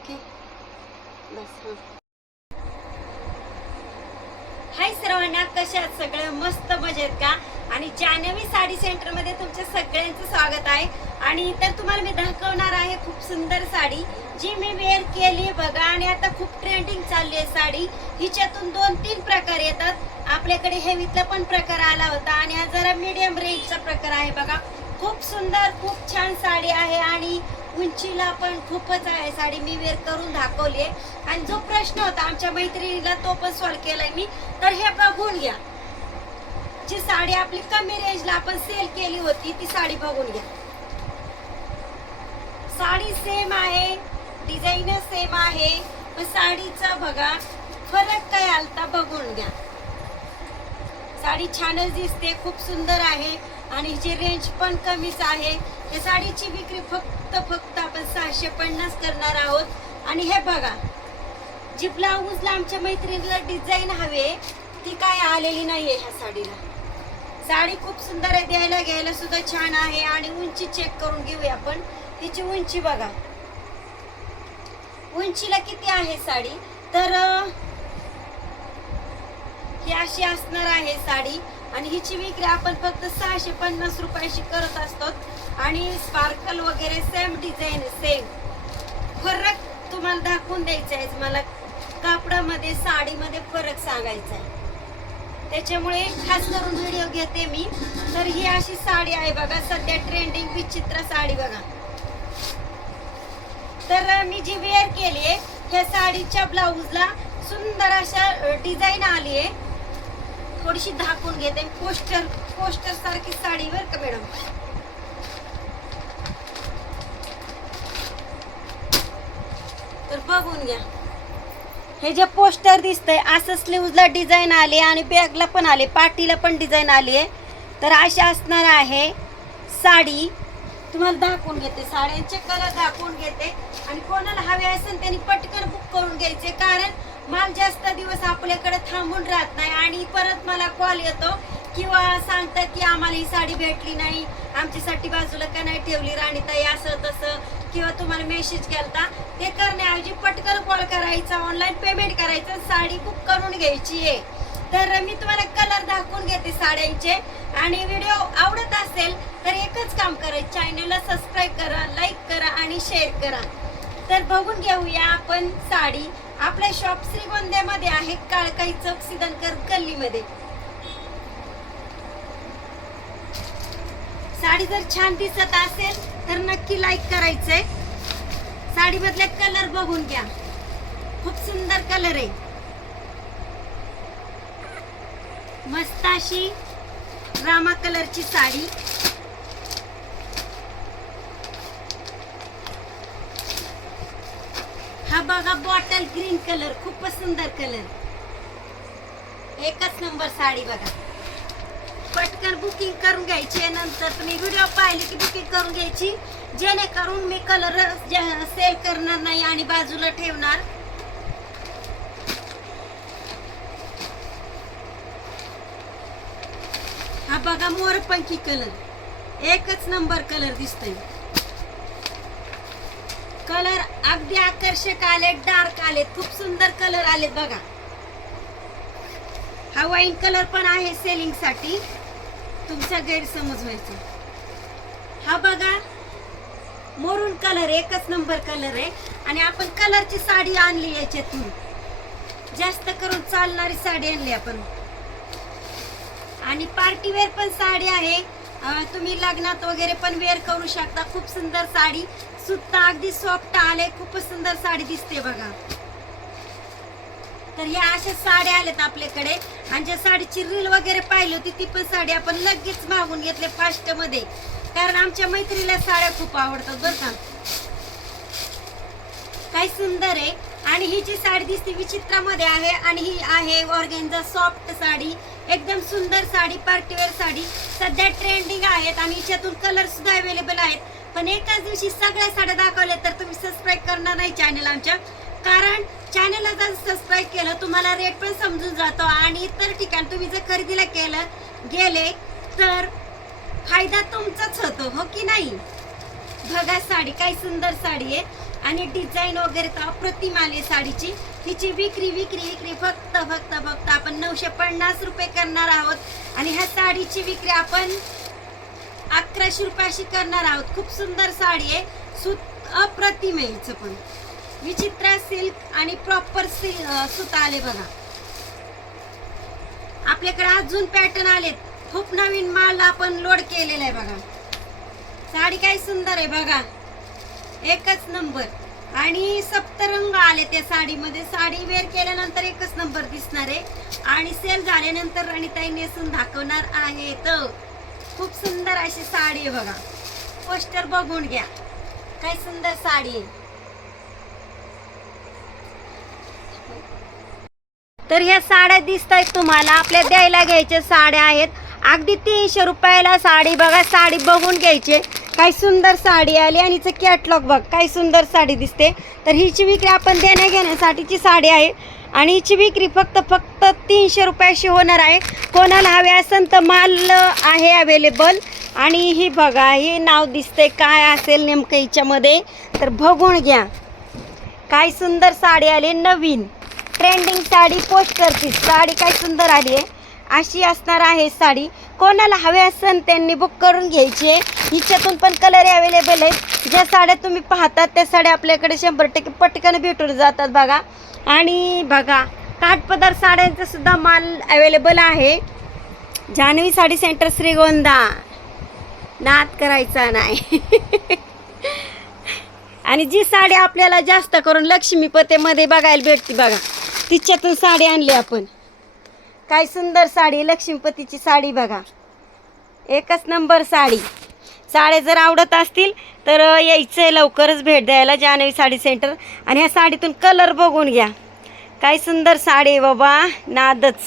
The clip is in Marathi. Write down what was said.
ओके. बस हां हाय सर्वांना कशा आहात सगळे? मस्त मजेत का? आणि जान्हवी साडी सेंटरमध्ये तुमच्या सगळ्यांचं स्वागत आहे. आणि तर तुम्हाला मी दाखवणार आहे खूप सुंदर साडी जी मी वेअर केली बघा. आणि आता खूप ट्रेंडिंग चालली आहे साडी. हिच्यातून दोन तीन प्रकार येतात. आपल्याकडे हेवीतला पण प्रकार आला होता. आणि हा जरा मीडियम रेंजचा प्रकार आहे बघा. खूप सुंदर खूप छान साडी आहे आणि उंचीला पण खूपच आहे साडी. मी वेअर करून दाखवली आहे आणि जो प्रश्न होता आमच्या मैत्रिणीला तो पण सॉल्व्ह केलाय मी. तर हे बघून घ्या. जी साडी आपली कमी रेंजला आपण सेल केली होती ती साडी बघून घ्या. साडी सेम आहे डिझाईन सेम आहे. पण साडीचा बघा फरक काय आलता बघून घ्या. साडी छानच दिसते खूप सुंदर आहे आणि हिची रेंज पण कमीच आहे. या साडीची विक्री फक्त फक्त आपण सहाशे पन्नास करणार आहोत. आणि हे बघा जी ब्लाऊजला आमच्या मैत्रिणीला डिझाईन हवे ती काय आलेली नाही आहे ह्या साडीला. साडी खूप सुंदर आहे द्यायला घ्यायला सुद्धा छान आहे आणि उंची चेक करून घेऊया आपण. तिची उंची बघा. उंचीला किती आहे साडी? तर ही अशी असणार आहे साडी. आणि हिची विक्री आपण फक्त सहाशे पन्नास रुपयाशी करत असतो. आणि स्पार्कल वगैरे सेम डिझाईन सेम फरक तुम्हाला दाखवून द्यायचा आहे. मला कापडामध्ये साडीमध्ये फरक सांगायचा आहे. त्याच्यामुळे खास करून व्हिडिओ घेते मी. तर ही अशी साडी आहे बघा. सध्या ट्रेंडिंग विचित्र साडी बघा. तर मी जी वेअर केली आहे ह्या साडीच्या ब्लाऊजला सुंदर अशा डिझाईन आली आहे. थोडीशी झाकून घेते. पोस्टर पोस्टर सारखी साडी बर का मॅडम? तर बघून घ्या. हे जे पोस्टर दिसतंय असं स्लीवला डिझाईन आली आणि बॅगला पण आले पाठीला पण डिझाईन आली आहे. तर अशी असणार आहे साडी. तुम्हाला दाखवून घेते साड्यांचे कलर दाखवून घेते. आणि कोणाला हवे असेल त्यांनी पटकन बुक करून घ्यायचे. कारण माल जास्त दिवस आपल्याकडे थांबून राहत नाही आणि परत मला कॉल येतो किंवा सांगतात की आम्हाला ही साडी भेटली नाही आमच्यासाठी बाजूला का नाही ठेवली राणीताई असं तसं किंवा तुम्हाला मेसेज केलता ते करण्याऐवजी पटकन कॉल करायचा ऑनलाईन पेमेंट करायचं साडी बुक करून घ्यायची आहे. तर मी तुम्हाला कलर दाखवून घेते साड्यांचे. आणि व्हिडिओ आवडत असेल तर एकच काम करा चॅनलला सबस्क्राईब करा लाईक करा आणि शेअर करा. तर बघून घेऊया आपण साडी. आपल्या शॉप श्रीगोंद्यामध्ये आहे काळकाई चौक सिदनकर गल्लीमध्ये. साडी जर छान दिसत असेल तर नक्की लाईक करायचंय. साडीमधले कलर बघून घ्या. खूप सुंदर कलर आहे. मस्त अशी रामा कलरची साडी. हा बघा बॉटल ग्रीन कलर खूपच सुंदर कलर एकच नंबर साडी बघा. पटकन बुकिंग करून घ्यायची नंतर तुम्ही व्हिडिओ पाहिले की बुकिंग करून घ्यायची. जेणेकरून मी कलर सेल करणार नाही आणि बाजूला ठेवणार. हा बघा मोरपंखी कलर एकच नंबर कलर दिसतोय. कलर अगदी आकर्षक आले डार्क आले खूप सुंदर कलर आलेत बघा. हा वाईन कलर पण आहे सेलिंगसाठी. तुमचा गैरसमज व्हायचा. हा बघा मरून कलर एकच नंबर कलर आहे. आणि आपण कलरची साडी आणली याच्यातून. जास्त करून चालणारी साडी आणली आपण. आणि पार्टीवेअर पण साडी आहे. तुम्ही लग्नात वगैरे पण वेअर करू शकता. खूप सुंदर साडी. सुद्धा अगदी सॉफ्ट आले. खूपच सुंदर साडी दिसते बघा. तर ह्या अशा साड्या आल्यात आपल्याकडे. आणि ज्या साडीची रील वगैरे पाहिली होती ती पण साडी आपण लगेच मागून घेतले फास्टमध्ये. कारण आमच्या मैत्रीला साड्या खूप आवडतात बरं का. काय सुंदर आहे. आणि ही जी साडी दिसते विचित्रामध्ये आहे आणि ही आहे ऑर्गेन्झा सॉफ्ट साडी. एकदम सुंदर साडी पार्टीवेअर साडी. सध्या ट्रेंडिंग आहेत आणि हिच्यातून कलर सुद्धा अवेलेबल आहेत. पण एकाच दिवशी सगळ्या साड्या दाखवल्या तर तुम्ही सबस्क्राईब करणार नाही चॅनल आमच्या. कारण चॅनलला जर सबस्क्राईब केलं तुम्हाला रेट पण समजून जातो आणि इतर ठिकाण तुम्ही जर खरेदीला केलं गेले तर फायदा तुमचाच होतो हो की नाही? बघा साडी काय सुंदर साडी आहे. आणि डिझाईन वगैरे तर अप्रतिम आली साडीची. हिची विक्री विक्री विक्री फक्त फक्त फक्त आपण नऊशे पन्नास रुपये करणार आहोत. आणि ह्या साडीची विक्री आपण अकराशे रुपयाशी करणार आहोत. खूप सुंदर साडी आहे. सूत अप्रतिम आहे हिचं पण. विचित्र सिल्क आणि प्रॉपर सिल्क सुत आले बघा. आपल्याकडे अजून पॅटर्न आलेत. खूप नवीन माल आपण लोड केलेला आहे बघा. साडी काय सुंदर आहे बघा. एकच नंबर. आणि सप्तरंग आले त्या साडीमध्ये. साडी वेअर केल्यानंतर एकच नंबर दिसणार आहे. आणि सेल झाल्यानंतर रणिताई नेसून दाखवणार आहे तर खूप सुंदर अशी साडी आहे बघा. पोस्टर बघून घ्या. काय सुंदर साडी आहे. तर ह्या साड्या दिसत आहेत तुम्हाला. आपल्या द्यायला घ्यायच्या साड्या आहेत. अगदी तीनशे रुपयाला साडी बघा. साडी बघून घ्यायची. काय सुंदर साडी आली आणि हिचं कॅटलॉग बघ काय सुंदर साडी दिसते. तर हिची विक्री आपण देण्या घेण्यासाठीची साडी आहे आणि हिची विक्री फक्त फक्त तीनशे रुपयाशी होणार आहे. कोणाला हवे असेल तर माल आहे अवेलेबल आणि ही बघा हे नाव दिसते काय असेल नेमकं हिच्यामध्ये. तर बघून घ्या. काय सुंदर साडी आली नवीन. ट्रेंडिंग साडी पोस्ट करते साडी काय सुंदर आली आहे. अशी असणार आहे साडी. कोणाला हवे असेल त्यांनी बुक करून घ्यायची. आहे हिच्यातून पण कलर अवेलेबल आहेत. ज्या साड्या तुम्ही पाहतात त्या साड्या आपल्याकडे शंभर टक्के पटकन भेटून जातात बघा. आणि बघा काठपदार साड्यांचा सुद्धा माल अवेलेबल आहे. जान्हवी साडी सेंटर श्रीगोंदा. नाद करायचा नाही. आणि जी साडी आपल्याला जास्त करून लक्ष्मीपतेमध्ये बघायला भेटते बघा तिच्यातून साडी आणली आपण. काय सुंदर साडी लक्ष्मीपतीची साडी बघा. एकच नंबर साडी. साड्या जर आवडत असतील तर यायचं आहे लवकरच भेट द्यायला जानवी साडी सेंटर. आणि ह्या साडीतून कलर बघून घ्या. काय सुंदर साडी बाबा. नादच.